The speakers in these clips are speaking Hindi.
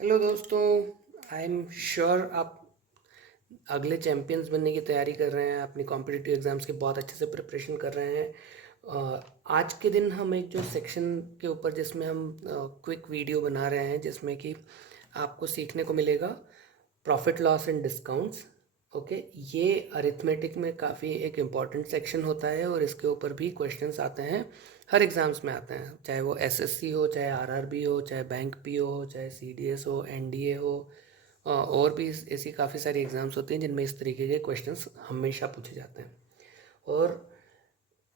हेलो दोस्तों। आई एम श्योर आप अगले चैम्पियंस बनने की तैयारी कर रहे हैं, अपनी कॉम्पिटिटिव एग्ज़ाम्स की बहुत अच्छे से प्रिपरेशन कर रहे हैं। आज के दिन हम एक जो सेक्शन के ऊपर जिसमें हम क्विक वीडियो बना रहे हैं, जिसमें कि आपको सीखने को मिलेगा profit loss and discounts. Okay, ये अरिथमेटिक में काफ़ी एक इम्पॉर्टेंट सेक्शन होता है और इसके ऊपर भी क्वेश्चंस आते हैं, हर एग्ज़ाम्स में आते हैं, चाहे वो एसएससी हो, चाहे आरआरबी हो, चाहे बैंक पीओ हो, चाहे सीडीएस हो, एनडीए हो। और भी ऐसी काफ़ी सारी एग्ज़ाम्स होती हैं जिनमें इस तरीके के क्वेश्चंस हमेशा पूछे जाते हैं। और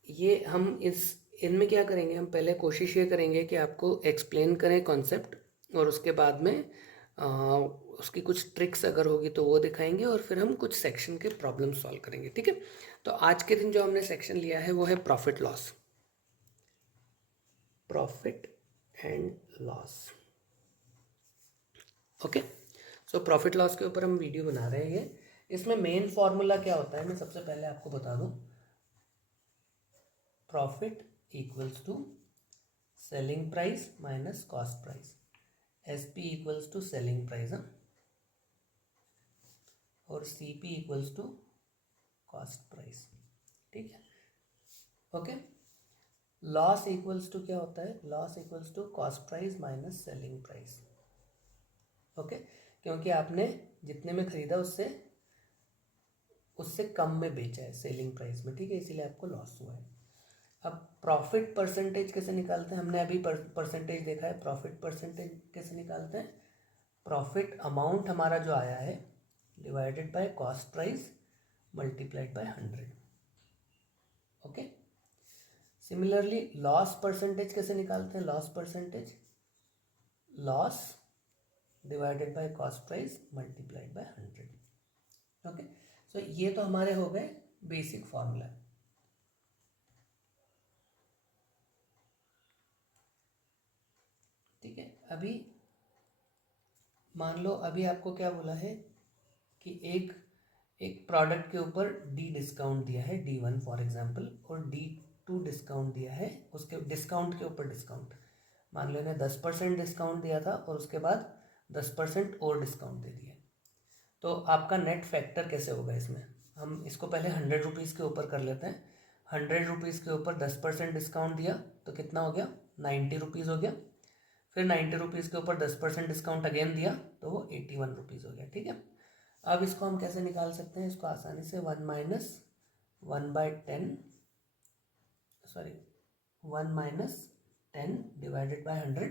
ये हम इनमें क्या करेंगे, हम पहले कोशिश ये करेंगे कि आपको एक्सप्लेन करें कॉन्सेप्ट, और उसके बाद में आ, उसकी कुछ ट्रिक्स अगर होगी तो वो दिखाएंगे, और फिर हम कुछ सेक्शन के प्रॉब्लम सॉल्व करेंगे। ठीक है, तो आज के दिन जो हमने सेक्शन लिया है वो है profit loss, profit and loss. Okay, so profit loss के ऊपर हम वीडियो बना रहे हैं। इसमें मेन फॉर्मूला क्या होता है, मैं सबसे पहले आपको बता दूं। Profit equals to selling price minus cost price, S P equals to selling price, और C P equals to cost price. ठीक है, ओके। लॉस इक्वल्स टू क्या होता है, loss equals to cost price minus selling price. Okay, क्योंकि आपने जितने में खरीदा उससे उससे कम में बेचा है सेलिंग प्राइस में, ठीक है, इसीलिए आपको लॉस हुआ है। अब प्रॉफिट परसेंटेज कैसे निकालते हैं, हमने अभी परसेंटेज देखा है। प्रॉफिट परसेंटेज कैसे निकालते हैं, प्रॉफिट अमाउंट हमारा जो आया है divided by cost price multiplied by 100। Okay, similarly loss percentage कैसे निकालते हैं, loss percentage loss divided by cost price multiplied by 100। Okay, so ये तो हमारे हो गए बेसिक फॉर्मूला। ठीक है, अभी मान लो अभी आपको क्या बोला है कि एक एक प्रोडक्ट के ऊपर डी डिस्काउंट दिया है, D1 फॉर एग्जांपल, और D2 डिस्काउंट दिया है, उसके डिस्काउंट के ऊपर डिस्काउंट। मान लो इन्हें 10% डिस्काउंट दिया था और उसके बाद 10% और डिस्काउंट दे दिया, तो आपका नेट फैक्टर कैसे होगा इसमें। हम इसको पहले 100 रुपीज़ के ऊपर कर लेते हैं। 100 रुपीज़ के ऊपर 10% डिस्काउंट दिया तो कितना हो गया, 90 रुपीज़ हो गया। फिर 90 रुपीज़ के ऊपर 10% डिस्काउंट अगेन दिया तो वो 81 रुपीज़ हो गया। ठीक है, अब इसको हम कैसे निकाल सकते हैं, इसको आसानी से 1 minus 1/10, sorry 1 minus 10 divided by 100।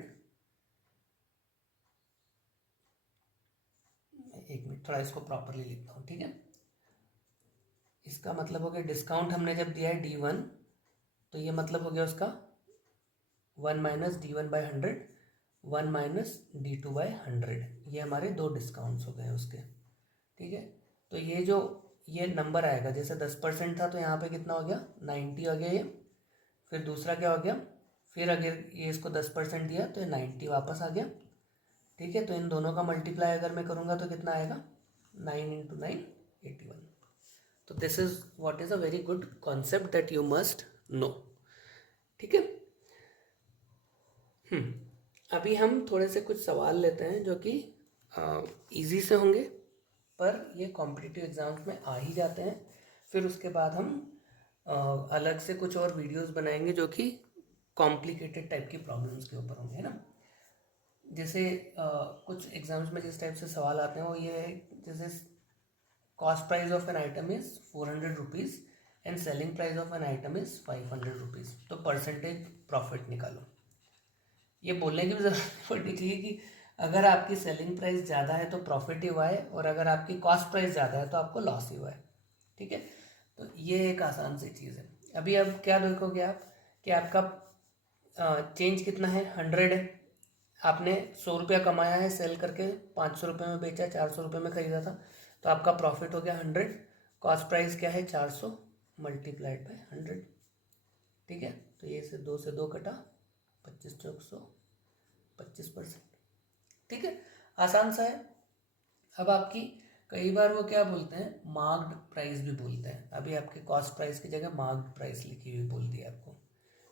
एक मिनट, थोड़ा इसको प्रॉपरली लिखता हूँ। ठीक है, इसका मतलब हो गया डिस्काउंट हमने जब दिया है D1, तो ये मतलब हो गया उसका 1 माइनस D1/100, 1 माइनस D2/100। ये हमारे दो डिस्काउंट्स हो गए उसके। ठीक है, तो ये नंबर आएगा, जैसे 10% था तो यहाँ पे कितना हो गया, 90 आ गया ये। फिर दूसरा क्या हो गया, फिर अगर ये इसको 10% दिया तो ये 90 वापस आ गया। ठीक है, तो इन दोनों का मल्टीप्लाई अगर मैं करूँगा तो कितना आएगा, 9 × 9 81। तो this is what is a very good concept that you must know. ठीक है, अभी हम थोड़े से कुछ सवाल लेते हैं जो कि इजी से होंगे, पर ये कॉम्पिटिटिव एग्ज़ाम्स में आ ही जाते हैं। फिर उसके बाद हम अलग से कुछ और वीडियोस बनाएंगे जो कि कॉम्प्लिकेटेड टाइप की प्रॉब्लम्स के ऊपर होंगे, है ना। जैसे कुछ एग्जाम्स में जिस टाइप से सवाल आते हैं वो ये है, जैसे cost price of an item is 400 rupees and selling price of an item is 500 rupees, तो परसेंटेज प्रॉफिट निकालो। ये बोलने की भी ज़रूरत नहीं पड़नी चाहिए कि अगर आपकी सेलिंग प्राइस ज़्यादा है तो प्रॉफिट ही हुआ है, और अगर आपकी कॉस्ट प्राइस ज़्यादा है तो आपको लॉस ही हुआ है। ठीक है, तो ये एक आसान सी चीज़ है। अभी अब क्या देखोगे आप कि आपका चेंज कितना है, 100 है। आपने 100 रुपया कमाया है सेल करके, 500 रुपये में बेचा, 400 रुपये में ख़रीदा था, तो आपका प्रॉफिट हो गया 100। कॉस्ट प्राइस क्या है, 400 मल्टीप्लाइड बाय 100। ठीक है, तो ये से 2 कटा, 25 चौक 100, 25%। ठीक है, आसान सा है। अब आपकी कई बार वो क्या बोलते हैं, मार्क्ड प्राइस भी बोलते हैं। अभी आपके कॉस्ट प्राइस की जगह मार्क्ड प्राइस लिखी हुई बोल दी आपको।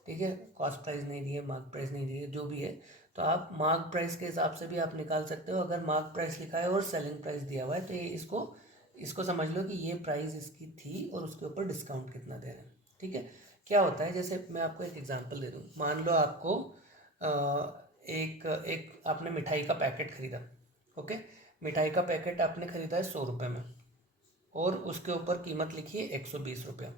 ठीक है, कॉस्ट प्राइस नहीं दी है, मार्क प्राइस नहीं दी है, जो भी है, तो आप मार्क प्राइस के हिसाब से भी आप निकाल सकते हो। अगर मार्क प्राइस लिखा है और सेलिंग प्राइस दिया हुआ है तो ये इसको समझ लो कि ये प्राइस इसकी थी और उसके ऊपर डिस्काउंट कितना दे रहे हैं। ठीक है, क्या होता है, जैसे मैं आपको एक एग्जांपल दे दूँ। मान लो आपको एक आपने मिठाई का पैकेट खरीदा। ओके, मिठाई का पैकेट आपने खरीदा है 100 रुपये में और उसके ऊपर कीमत लिखी है 120 रुपया।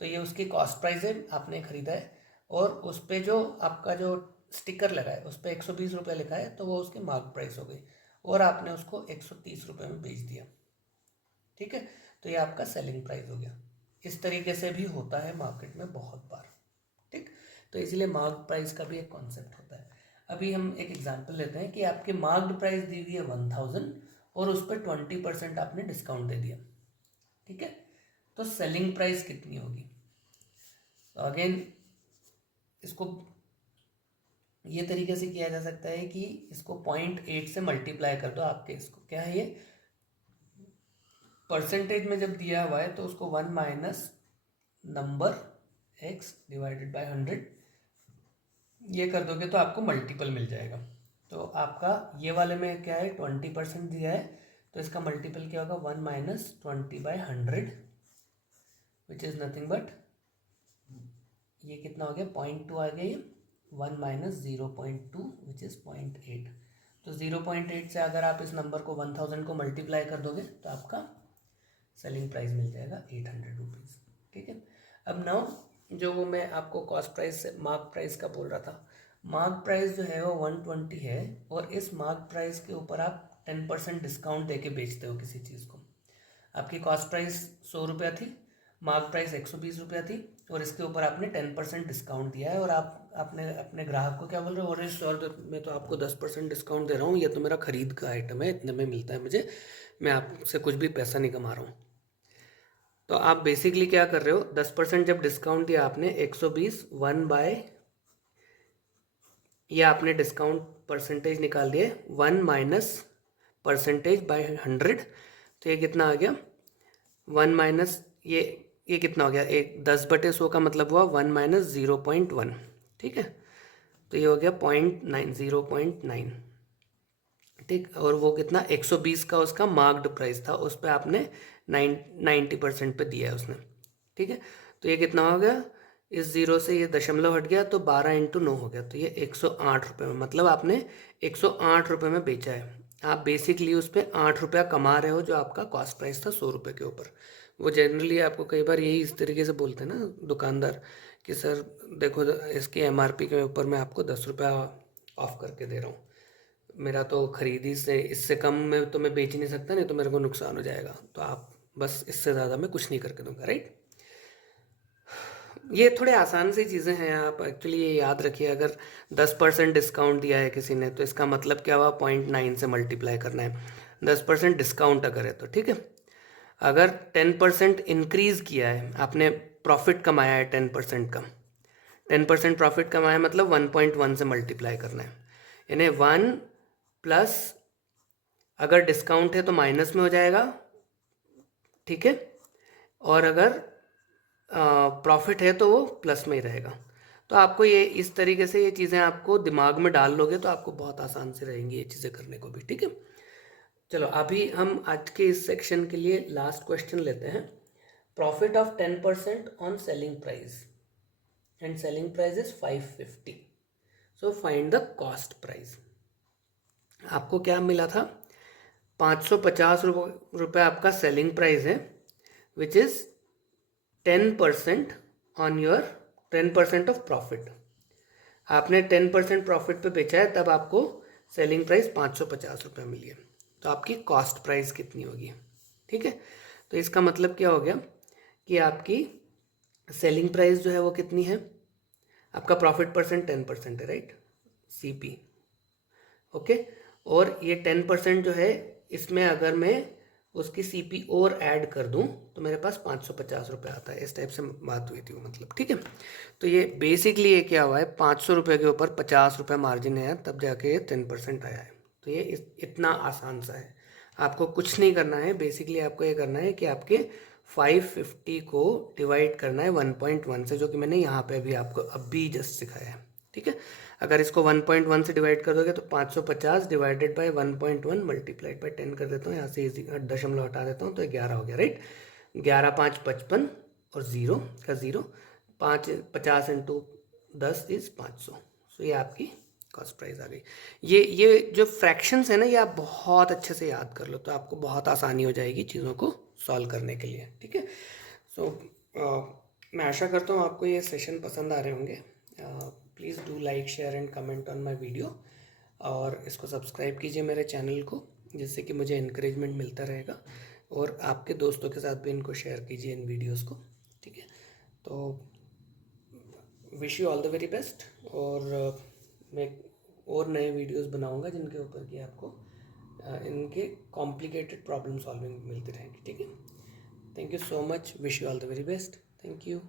तो ये उसकी कॉस्ट प्राइस है, आपने खरीदा है, और उस पर जो आपका जो स्टिकर लगा है उस पर 120 रुपये लिखा है, तो वो उसकी मार्क प्राइस हो गई और आपने उसको 130 रुपये में बेच दिया। ठीक है, तो ये आपका सेलिंग प्राइस हो गया। इस तरीके से भी होता है मार्केट में बहुत बार। ठीक, तो इसलिए मार्क प्राइस का भी एक कॉन्सेप्ट होता है। अभी हम एक एग्जांपल लेते हैं कि आपकी मार्क्ड प्राइस दी हुई है 1000 और उस पर 20% आपने डिस्काउंट दे दिया। ठीक है, तो सेलिंग प्राइस कितनी होगी? तो अगेन इसको ये तरीके से किया जा सकता है कि इसको 0.8 से मल्टीप्लाई कर दो। आपके इसको क्या है, ये परसेंटेज में जब दिया हुआ है तो उसको 1 minus number x divided by 100 ये कर दोगे तो आपको मल्टीपल मिल जाएगा। तो आपका ये वाले में क्या है, 20% दिया है, तो इसका मल्टीपल क्या होगा, 1 minus 20/100 which is nothing but ये कितना हो गया, 0.2 आ गया। ये 1 माइनस 0.2 विच इज़ 0.8। तो 0.8 से अगर आप इस नंबर को 1000 को मल्टीप्लाई कर दोगे तो आपका सेलिंग प्राइस मिल जाएगा 800 रुपीज़। ठीक है, अब नाउ जो वो मैं आपको कॉस्ट प्राइस से मार्क प्राइस का बोल रहा था, मार्क प्राइस जो है वो 120 है और इस मार्क प्राइस के ऊपर आप 10% डिस्काउंट देके बेचते हो किसी चीज़ को। आपकी कॉस्ट प्राइस 100 रुपया थी, मार्क प्राइस 120 रुपया थी और इसके ऊपर आपने 10% डिस्काउंट दिया है और आपने अपने ग्राहक को क्या बोल रहे हो, अरे सर मैं तो आपको 10% डिस्काउंट दे रहा हूँ, ये तो मेरा खरीद का आइटम है, इतने में मिलता है मुझे, मैं आपसे कुछ भी पैसा नहीं कमा रहा हूँ। तो आप बेसिकली क्या कर रहे हो, 10% जब डिस्काउंट दिया आपने 120 1 बाय ये आपने डिस्काउंट परसेंटेज निकाल दिए 1 माइनस परसेंटेज बाय 100, तो ये कितना आ गया 1 माइनस ये कितना हो गया, एक 10/100 का मतलब हुआ 1 माइनस 0.1। ठीक है, तो ये हो गया 0.9 0.9। ठीक, और वो कितना 120 का उसका मार्क्ड प्राइस था, उस पर आपने 90% पे दिया है उसने। ठीक है, तो ये कितना हो गया, इस जीरो से ये दशमलव हट गया तो 12 × 9 हो गया, तो ये 108 रुपये में, मतलब आपने 108 रुपये में बेचा है। आप बेसिकली उस पर 8 रुपया कमा रहे हो, जो आपका कॉस्ट प्राइस था 100 रुपये के ऊपर। वो जनरली आपको कई बार यही इस तरीके से बोलते हैं ना दुकानदार कि सर देखो इसकी MRP के ऊपर मैं आपको 10 रुपया ऑफ करके दे रहा हूँ, मेरा तो खरीदी से इससे कम में तो मैं बेच नहीं सकता, नहीं तो मेरे को नुकसान हो जाएगा, तो आप बस इससे ज़्यादा मैं कुछ नहीं करके दूंगा। राइट, ये थोड़े आसान सी चीज़ें हैं, आप एक्चुअली ये याद रखिए। अगर 10% डिस्काउंट दिया है किसी ने तो इसका मतलब क्या हुआ, 0.9 से मल्टीप्लाई करना है। 10% डिस्काउंट अगर है तो ठीक है। अगर 10% इंक्रीज़ किया है, आपने प्रॉफिट कमाया है 10% का, 10% प्रॉफिट कमाया मतलब 1.1 से मल्टीप्लाई करना है, यानी 1 प्लस अगर डिस्काउंट है तो माइनस में हो जाएगा। ठीक है, और अगर प्रॉफिट है तो वो प्लस में ही रहेगा। तो आपको ये इस तरीके से ये चीज़ें आपको दिमाग में डाल लोगे तो आपको बहुत आसान से रहेंगी ये चीज़ें करने को भी। ठीक है, चलो अभी हम आज के इस सेक्शन के लिए लास्ट क्वेश्चन लेते हैं। Profit of 10% on selling price and selling price is 550, so find the cost price. आपको क्या मिला था, 550 रुपये आपका सेलिंग प्राइस है, which is 10% on your 10% of profit. आपने 10% प्रॉफिट पे बेचा है, तब आपको सेलिंग प्राइस 550 रुपये मिली है, तो आपकी कॉस्ट प्राइस कितनी होगी। ठीक है, तो इसका मतलब क्या हो गया कि आपकी सेलिंग प्राइस जो है वो कितनी है, आपका प्रॉफिट परसेंट 10% है, राइट, CP। ओके, और ये 10% जो है इसमें अगर मैं उसकी CP और ऐड कर दूं तो मेरे पास 550 रुपये आता है। इस टाइप से बात हुई थी वो, मतलब। ठीक है, तो ये बेसिकली ये क्या हुआ है, 500 रुपये के ऊपर 50 रुपये मार्जिन है, तब जाके ये 10% आया है। तो ये इतना आसान सा है, आपको कुछ नहीं करना है। बेसिकली आपको ये करना है कि आपके 550 को डिवाइड करना है 1.1 से, जो कि मैंने यहाँ पे अभी आपको अभी जस्ट सिखाया है। ठीक है। अगर इसको 1.1 से डिवाइड कर दोगे तो 550 डिवाइडेड बाय 1.1 मल्टीप्लाइड बाय 10 कर देता हूँ, यहाँ से दशमलव हटा देता हूँ तो 11 हो गया, राइट। 11 5 55 और 0 का 0, 50 इंटू 10 इज 500। सो ये आपकी कॉस्ट प्राइस आ गई। ये जो फ्रैक्शंस है ना, ये आप बहुत अच्छे से याद कर लो तो आपको बहुत आसानी हो जाएगी चीज़ों को सॉल्व करने के लिए, ठीक है। सो मैं आशा करता हूँ आपको ये सेशन पसंद आ रहे होंगे। Please do like share and comment on my video, और इसको सब्सक्राइब कीजिए मेरे चैनल को, जिससे कि मुझे इनकरेजमेंट मिलता रहेगा, और आपके दोस्तों के साथ भी इनको शेयर कीजिए इन वीडियोस को, ठीक है। तो wish you all the very best, और मैं और नए वीडियोस बनाऊंगा जिनके ऊपर कि आपको इनके कॉम्प्लिकेटेड प्रॉब्लम सॉल्विंग मिलती रहेगी, ठीक है। Thank you so much, wish you all the very best, thank you.